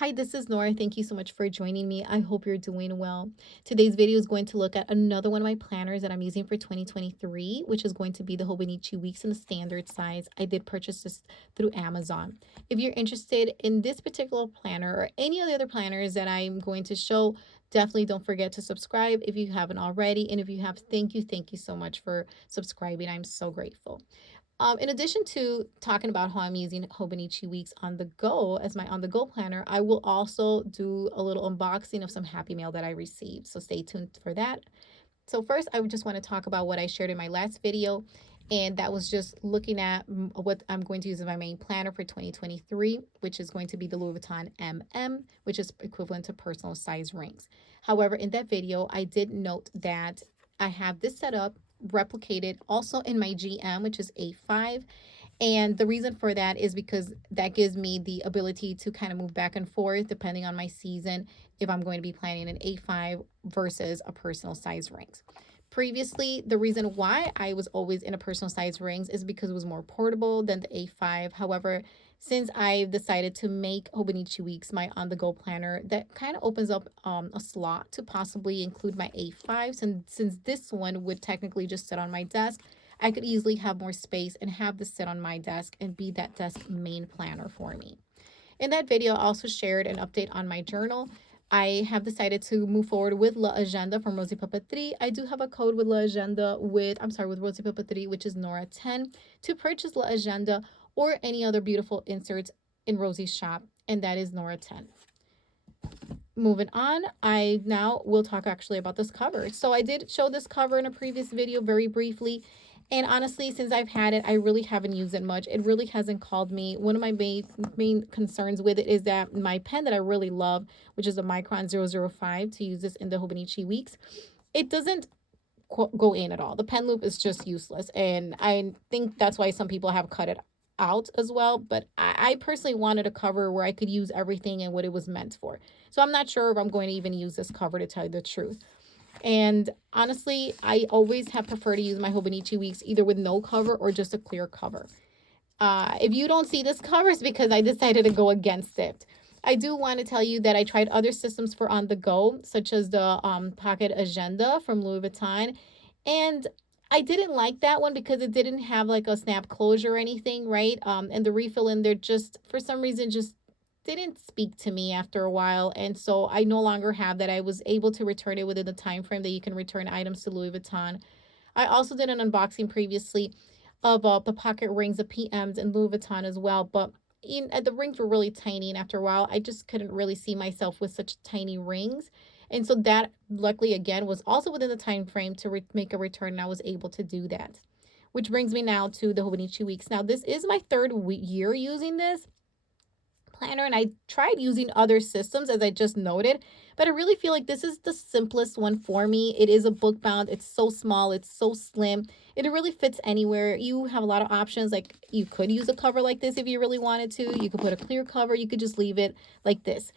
Hi, this is Nora. Thank you so much for joining me. I hope you're doing well. Today's video is going to look at another one of my planners that I'm using for 2023, which is going to be the Hobonichi Weeks in the standard size. I did purchase this through Amazon. If you're interested in this particular planner or any of the other planners that I'm going to show, definitely don't forget to subscribe if you haven't already. And if you have, thank you so much for subscribing. I'm so grateful. In addition to talking about how I'm using Hobonichi Weeks on the go as my on the go planner, I will also do a little unboxing of some Happy Mail that I received. So stay tuned for that. So first, I would just want to talk about what I shared in my last video, and that was just looking at what I'm going to use as my main planner for 2023, which is going to be the Louis Vuitton MM, which is equivalent to personal size rings. However, in that video, I did note that I have this set up replicated also in my GM, which is A5. And the reason for that is because that gives me the ability to kind of move back and forth depending on my season if I'm going to be planning an A5 versus a personal size rings. Previously, the reason why I was always in a personal size rings is because it was more portable than the A5. However, since I've decided to make Hobonichi Weeks my on-the-go planner, that kind of opens up a slot to possibly include my A5s. And since this one would technically just sit on my desk, I could easily have more space and have this sit on my desk and be that desk main planner for me. In that video, I also shared an update on my journal. I have decided to move forward with L'Agenda from Rosie Papeterie. I do have a code with L'Agenda with Rosie Papeterie, which is Nora10, to purchase L'Agenda or any other beautiful inserts in Rosie's shop, and that is Nora10. Moving on, I now will talk actually about this cover. So I did show this cover in a previous video very briefly. And honestly, since I've had it, I really haven't used it much. It really hasn't called me. One of my main concerns with it is that my pen that I really love, which is a Micron 005, to use this in the Hobonichi Weeks, it doesn't go in at all. The pen loop is just useless. And I think that's why some people have cut it out as well. But I personally wanted a cover where I could use everything and what it was meant for. So I'm not sure if I'm going to even use this cover, to tell you the truth. And honestly, I always have preferred to use my Hobonichi Weeks either with no cover or just a clear cover. If you don't see this cover, it's because I decided to go against it. I do want to tell you that I tried other systems for on the go, such as the Pocket Agenda from Louis Vuitton. And I didn't like that one because it didn't have like a snap closure or anything, right? And the refill in there just, for some reason, just didn't speak to me after a while. And so I no longer have that. I was able to return it within the time frame that you can return items to Louis Vuitton. I also did an unboxing previously of the pocket rings, the PMs, and Louis Vuitton as well. But the rings were really tiny, and after a while, I just couldn't really see myself with such tiny rings. And so that, luckily, again, was also within the time frame to make a return, and I was able to do that. Which brings me now to the Hobonichi Weeks. Now, this is my third year using this planner, and I tried using other systems, as I just noted, but I really feel like this is the simplest one for me. It is a book bound. It's so small, it's so slim, it really fits anywhere. You have a lot of options. Like, you could use a cover like this if you really wanted to. You could put a clear cover, you could just leave it like this.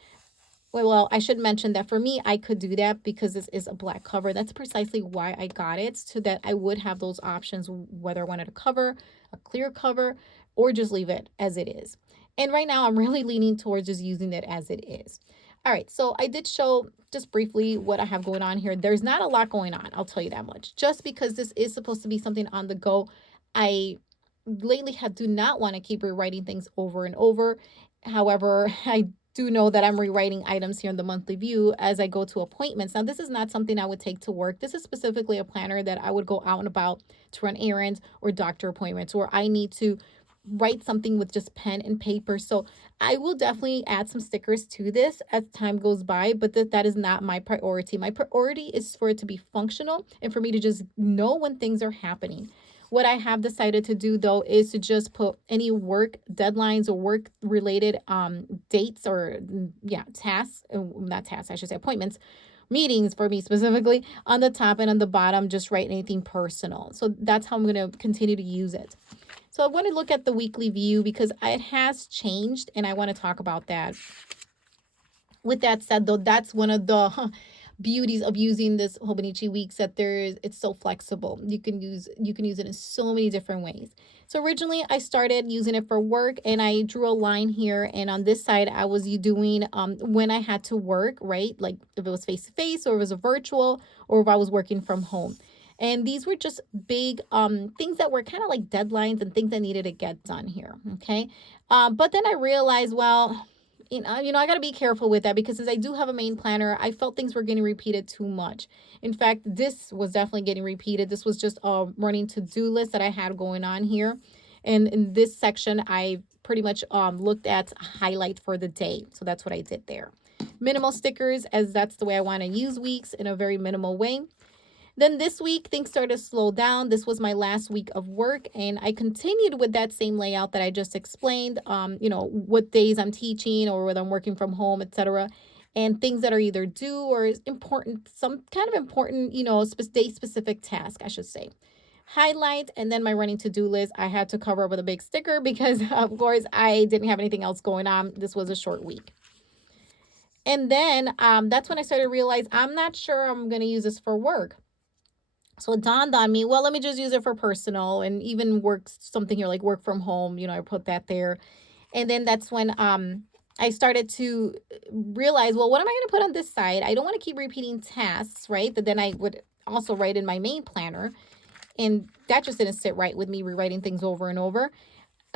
Well, I should mention that for me, I could do that because this is a black cover. That's precisely why I got it, so that I would have those options, whether I wanted a cover, a clear cover, or just leave it as it is. And right now, I'm really leaning towards just using it as it is. All right, so I did show just briefly what I have going on here. There's not a lot going on, I'll tell you that much. Just because this is supposed to be something on the go, I lately do not want to keep rewriting things over and over. However, I do know that I'm rewriting items here in the monthly view as I go to appointments. Now, this is not something I would take to work. This is specifically a planner that I would go out and about to run errands or doctor appointments where I need to write something with just pen and paper. So I will definitely add some stickers to this as time goes by, but that is not my priority. My priority is for it to be functional and for me to just know when things are happening. What I have decided to do, though, is to just put any work deadlines or work related dates or tasks, not tasks, I should say appointments, meetings for me specifically, on the top, and on the bottom just write anything personal. So that's how I'm going to continue to use it. So I want to look at the weekly view because it has changed, and I want to talk about that. With that said, though, that's one of the beauties of using this Hobonichi weeks that it's so flexible. You can use it in so many different ways. So originally I started using it for work, and I drew a line here, and on this side I was doing when I had to work, right? Like if it was face to face, or it was a virtual, or if I was working from home. And these were just big things that were kind of like deadlines and things I needed to get done here. Okay. But then I realized, well, I got to be careful with that, because as I do have a main planner, I felt things were getting repeated too much. In fact, this was definitely getting repeated. This was just a running to-do list that I had going on here. And in this section, I pretty much looked at highlight for the day. So that's what I did there. Minimal stickers, as that's the way I want to use weeks, in a very minimal way. Then this week, things started to slow down. This was my last week of work, and I continued with that same layout that I just explained, what days I'm teaching or whether I'm working from home, etc. And things that are either due or important, some kind of important, day-specific task, I should say. Highlight, and then my running to-do list, I had to cover up with a big sticker because, of course, I didn't have anything else going on. This was a short week. And then that's when I started to realize I'm not sure I'm going to use this for work. So it dawned on me, well, let me just use it for personal, and even work something here like work from home, I put that there. And then that's when I started to realize, well, what am I going to put on this side? I don't want to keep repeating tasks, right? That then I would also write in my main planner. And that just didn't sit right with me, rewriting things over and over.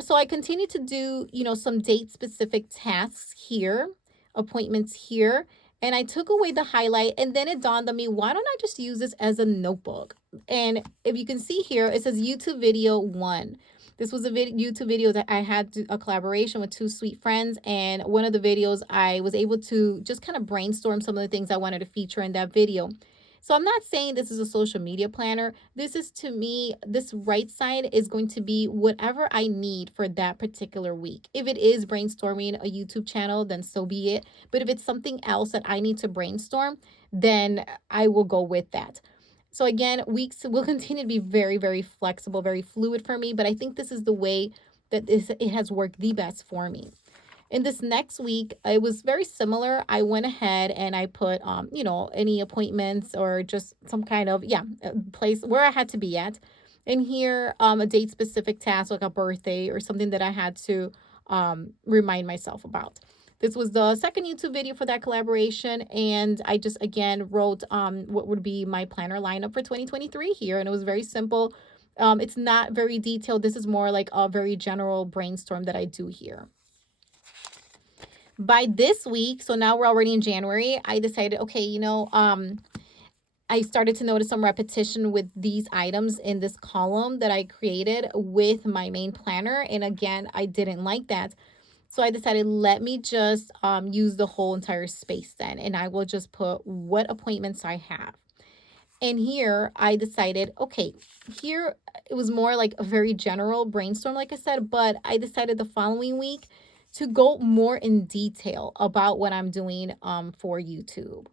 So I continued to do, some date specific tasks here, appointments here, and I took away the highlight, and then it dawned on me, why don't I just use this as a notebook? And if you can see here, it says YouTube video 1. This was a YouTube video that I had a collaboration with two sweet friends, and one of the videos I was able to just kind of brainstorm some of the things I wanted to feature in that video. So I'm not saying this is a social media planner. This is, to me, this right side is going to be whatever I need for that particular week. If it is brainstorming a YouTube channel, then so be it. But if it's something else that I need to brainstorm, then I will go with that. So again, weeks will continue to be very, very flexible, very fluid for me. But I think this is the way that it has worked the best for me. In this next week, it was very similar. I went ahead and I put, any appointments or just some kind of, place where I had to be at. And here, a date specific task, like a birthday or something that I had to remind myself about. This was the second YouTube video for that collaboration. And I just, again, wrote what would be my planner lineup for 2023 here. And it was very simple. It's not very detailed. This is more like a very general brainstorm that I do here. By this week, so now we're already in January, I decided, okay, I started to notice some repetition with these items in this column that I created with my main planner. And again, I didn't like that. So I decided, let me just use the whole entire space then, and I will just put what appointments I have. And here I decided, okay, here it was more like a very general brainstorm, like I said, but I decided the following week to go more in detail about what I'm doing for YouTube.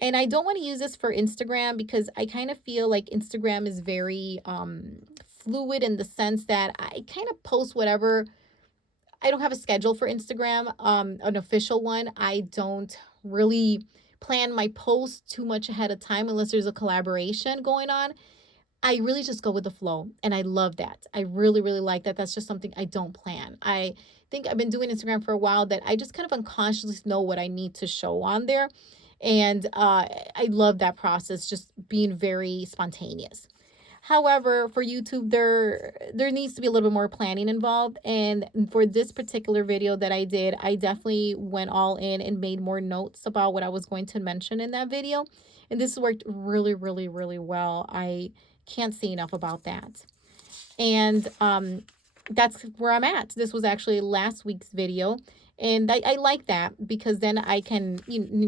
And I don't want to use this for Instagram, because I kind of feel like Instagram is very fluid, in the sense that I kind of post whatever. I don't have a schedule for Instagram, an official one. I don't really plan my posts too much ahead of time unless there's a collaboration going on. I really just go with the flow, and I love that. I really, really like that. That's just something I don't plan. I think I've been doing Instagram for a while, that I just kind of unconsciously know what I need to show on there. And I love that process, just being very spontaneous. However, for YouTube, there needs to be a little bit more planning involved. And for this particular video that I did, I definitely went all in and made more notes about what I was going to mention in that video. And this worked really, really, really well. I can't say enough about that. And that's where I'm at. This was actually last week's video. And I like that, because then I can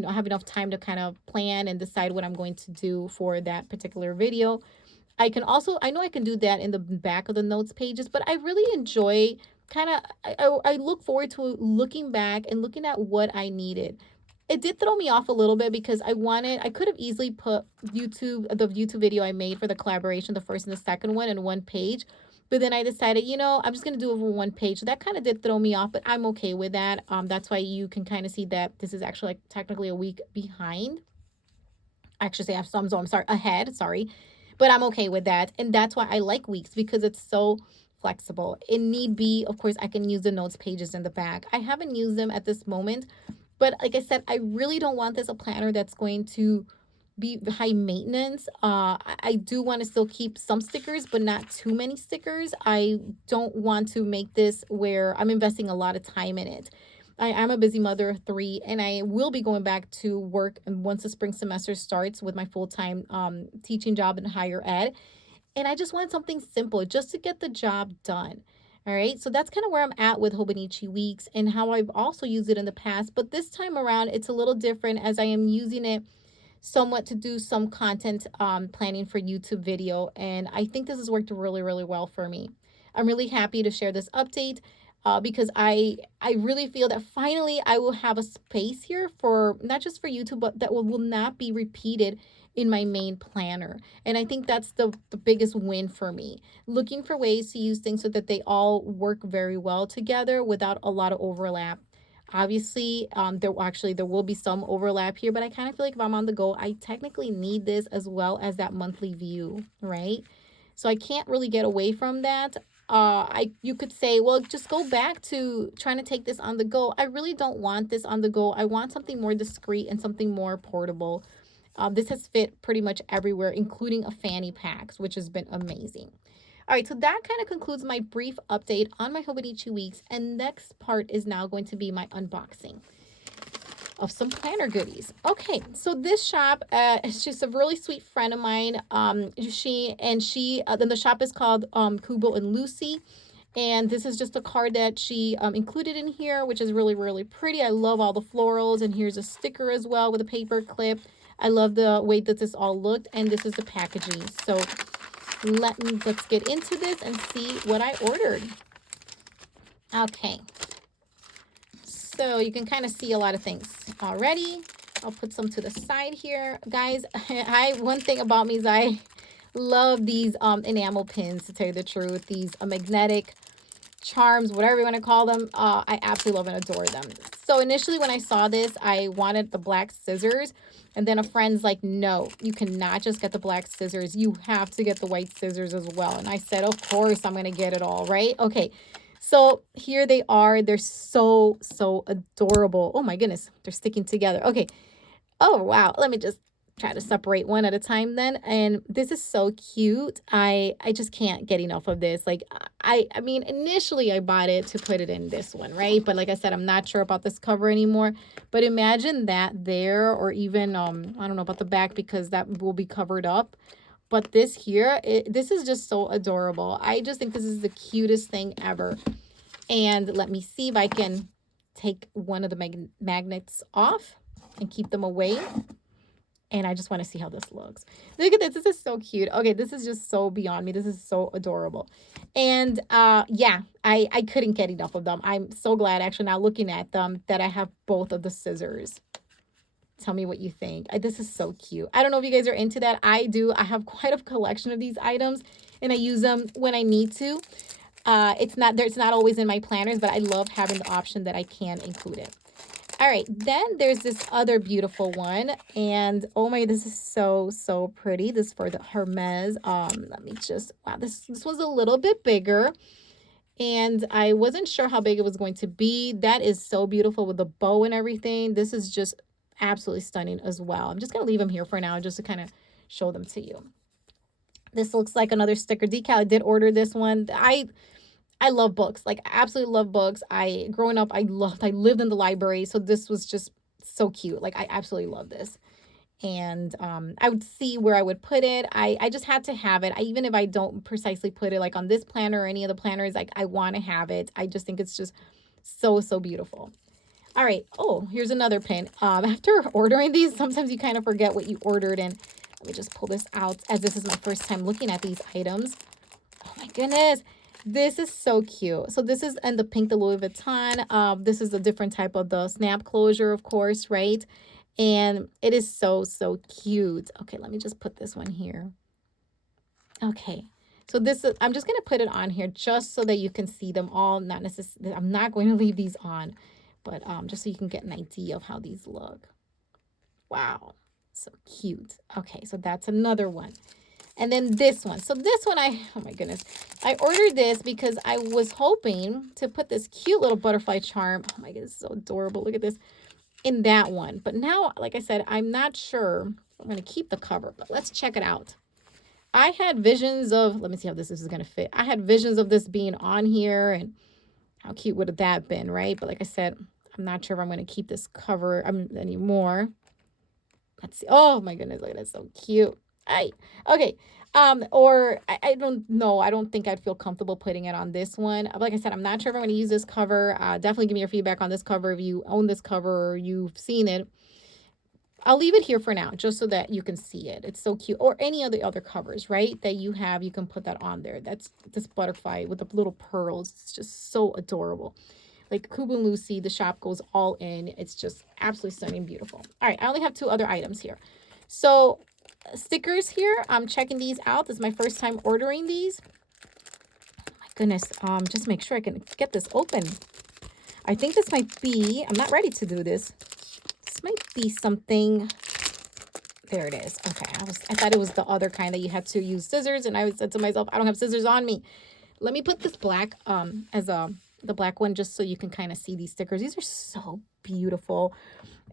have enough time to kind of plan and decide what I'm going to do for that particular video. I can also, I know I can do that in the back of the notes pages, but I really enjoy I look forward to looking back and looking at what I needed. It did throw me off a little bit, because I could have easily put the YouTube video I made for the collaboration, the first and the second one, in one page. But then I decided, I'm just going to do it over one page. So that kind of did throw me off, but I'm okay with that. That's why you can kind of see that this is actually like technically a week behind. actually say I'm sorry, ahead, sorry. But I'm okay with that. And that's why I like weeks, because it's so flexible. In need be, of course, I can use the notes pages in the back. I haven't used them at this moment, but like I said, I really don't want this a planner that's going to be high maintenance. I do want to still keep some stickers, but not too many stickers. I don't want to make this where I'm investing a lot of time in it. I am a busy mother of three, and I will be going back to work and once the spring semester starts with my full-time teaching job in higher ed. And I just wanted something simple just to get the job done. All right, so that's kind of where I'm at with Hobonichi Weeks and how I've also used it in the past. But this time around, it's a little different as I am using it somewhat to do some content planning for YouTube video. And I think this has worked really, really well for me. I'm really happy to share this update because I really feel that finally I will have a space here for not just for YouTube, but that will not be repeated in my main planner. And I think that's the biggest win for me. Looking for ways to use things so that they all work very well together without a lot of overlap. Obviously, there will be some overlap here, but I kind of feel like if I'm on the go, I technically need this as well as that monthly view, right? So I can't really get away from that. You could say, well, just go back to trying to take this on the go. I really don't want this on the go. I want something more discreet and something more portable. This has fit pretty much everywhere, including a fanny packs, which has been amazing. All right, so that kind of concludes my brief update on my Hobonichi weeks. And next part is now going to be my unboxing of some planner goodies. Okay, so this shop is just a really sweet friend of mine. Then the shop is called Kubo and Lucy. And this is just a card that she included in here, which is really, really pretty. I love all the florals. And here's a sticker as well with a paper clip. I love the way that this all looked. And this is the packaging. So let's get into this and see what I ordered. Okay. So you can kind of see a lot of things already. I'll put some to the side here. Guys, one thing about me is I love these enamel pins, to tell you the truth. These magnetic charms, whatever you want to call them. I absolutely love and adore them. So initially when I saw this, I wanted the black scissors. And then a friend's like, no, you cannot just get the black scissors. You have to get the white scissors as well. And I said, of course, I'm going to get it all, right? Okay. So here they are. They're so, so adorable. Oh my goodness. They're sticking together. Okay. Oh, wow. Let me just try to separate one at a time then. And this is so cute. I just can't get enough of this. Like, I mean, initially I bought it to put it in this one, right? But like I said, I'm not sure about this cover anymore. But imagine that there, or even, I don't know about the back because that will be covered up. But this here, this is just so adorable. I just think this is the cutest thing ever. And let me see if I can take one of the magnets off and keep them away. And I just want to see how this looks. Look at this. This is so cute. Okay, this is just so beyond me. This is so adorable. And yeah, I couldn't get enough of them. I'm so glad, actually, now looking at them, that I have both of the scissors. Tell me what you think. This is so cute. I don't know if you guys are into that. I do. I have quite a collection of these items, and I use them when I need to. It's not always in my planners, but I love having the option that I can include it. All right, then there's this other beautiful one, and oh my, this is so, so pretty. This is for the Hermes. Let me just, wow, this was a little bit bigger, and I wasn't sure how big it was going to be. That is so beautiful with the bow and everything. This is just absolutely stunning as well. I'm just going to leave them here for now just to kind of show them to you. This looks like another sticker decal. I did order this one. I love books. Like, I absolutely love books. Growing up, I lived in the library. So this was just so cute. Like, I absolutely love this. And I would see where I would put it. I just had to have it. Even if I don't precisely put it like on this planner or any of the planners, like, I want to have it. I just think it's just so, so beautiful. All right. Oh, here's another pin. After ordering these, sometimes you kind of forget what you ordered. And let me just pull this out, as this is my first time looking at these items. Oh my goodness. This is so cute. So this is in the pink, the Louis Vuitton. This is a different type of the snap closure, of course, right? And it is so, so cute. Okay, let me just put this one here. Okay, so this is, I'm just going to put it on here just so that you can see them all. Not necessarily, I'm not going to leave these on, but just so you can get an idea of how these look. Wow. So cute. Okay, so that's another one. And then this one. So this one, oh my goodness. I ordered this because I was hoping to put this cute little butterfly charm. Oh my goodness, so adorable. Look at this in that one. But now, like I said, I'm not sure I'm going to keep the cover, but let's check it out. I had visions of, let me see how this is going to fit. I had visions of this being on here, and how cute would have that been, right? But like I said, I'm not sure if I'm going to keep this cover anymore. Let's see. Oh my goodness, look at that. So cute. Okay. Or I don't know. I don't think I'd feel comfortable putting it on this one. Like I said, I'm not sure if I'm going to use this cover. Definitely give me your feedback on this cover if you own this cover or you've seen it. I'll leave it here for now, just so that you can see it. It's so cute. Or any of the other covers, right, that you have, you can put that on there. That's this butterfly with the little pearls. It's just so adorable. Like Kubu and Lucy, the shop goes all in. It's just absolutely stunning, beautiful. All right, I only have 2 other items here. So stickers here, I'm checking these out. This is my first time ordering these. Oh my goodness, just make sure I can get this open. I think this might be, I'm not ready to do this. This might be something. There it is. Okay, I thought it was the other kind that you had to use scissors, and I said to myself, I don't have scissors on me. Let me put this black as the black one, just so you can kind of see these stickers. These are so beautiful,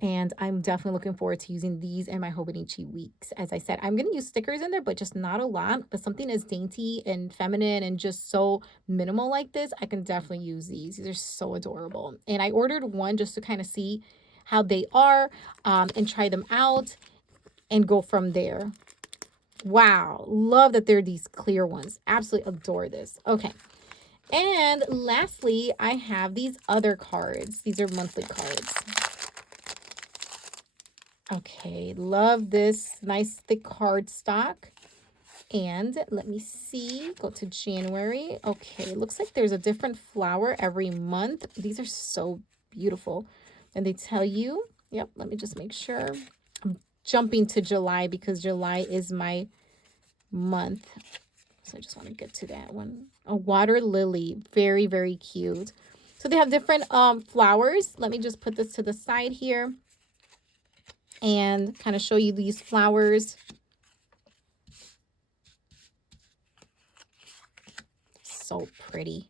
and I'm definitely looking forward to using these in my Hobonichi weeks. As I said, I'm going to use stickers in there, but just not a lot. But something as dainty and feminine and just so minimal like this, I can definitely use these. These are so adorable. And I ordered one just to kind of see how they are and try them out and go from there. Wow, love that they're these clear ones. Absolutely adore this. Okay. And lastly, I have these other cards. These are monthly cards. Okay, love this nice thick card stock. And let me see, go to January. Okay, looks like there's a different flower every month. These are so beautiful. And they tell you, yep, let me just make sure. I'm jumping to July because July is my month. So I just want to get to that one. A water lily, very, very cute. So they have different flowers. Let me just put this to the side here and kind of show you these flowers. So pretty.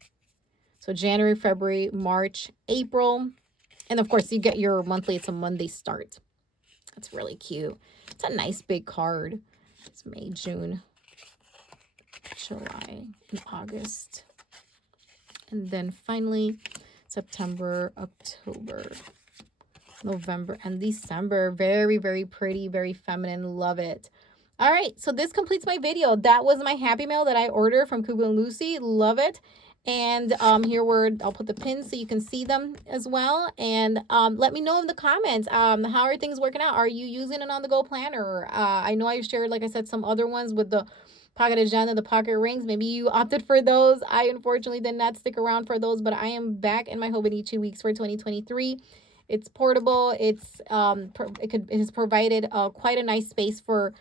So January, February, March, April. And of course you get your monthly. It's a Monday start. That's really cute. It's a nice big card. It's May, June, July, and August. And then finally September, October, November, and December. Very, very pretty, very feminine. Love it. All right, so this completes my video. That was my Happy Mail that I ordered from Kubu and Lucy. Love it. And here I'll put the pins so you can see them as well. And let me know in the comments, how are things working out? Are you using an on-the-go planner? I know I shared, like I said, some other ones with the pocket agenda, the pocket rings. Maybe you opted for those. I unfortunately did not stick around for those, but I am back in my Hobonichi weeks for 2023. It's portable. It has provided quite a nice space for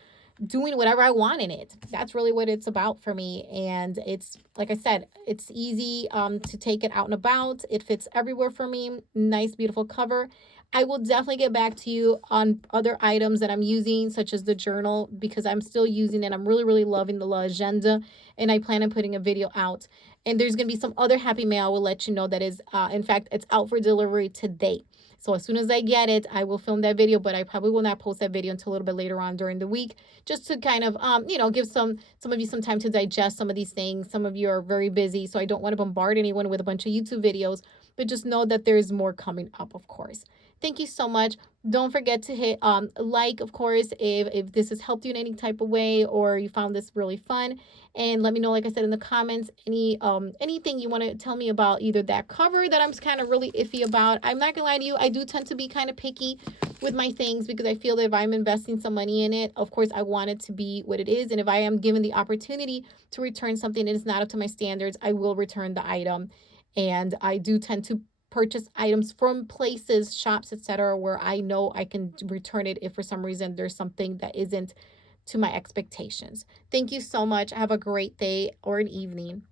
doing whatever I want in it. That's really what it's about for me. And it's, like I said, it's easy to take it out and about. It fits everywhere for me. Nice, beautiful cover. I will definitely get back to you on other items that I'm using, such as the journal, because I'm still using it. I'm really, really loving the L'Agenda, and I plan on putting a video out. And there's going to be some other Happy Mail I will let you know that is, in fact, it's out for delivery today. So as soon as I get it, I will film that video, but I probably will not post that video until a little bit later on during the week, just to kind of, give some of you some time to digest some of these things. Some of you are very busy, so I don't want to bombard anyone with a bunch of YouTube videos, but just know that there's more coming up, of course. Thank you so much. Don't forget to hit like, of course, if this has helped you in any type of way or you found this really fun. And let me know, like I said, in the comments, anything you want to tell me about either that cover that I'm kind of really iffy about. I'm not gonna lie to you, I do tend to be kind of picky with my things because I feel that if I'm investing some money in it, of course, I want it to be what it is. And if I am given the opportunity to return something that is not up to my standards, I will return the item. And I do tend to purchase items from places, shops, etc., where I know I can return it if for some reason there's something that isn't to my expectations. Thank you so much. Have a great day or an evening.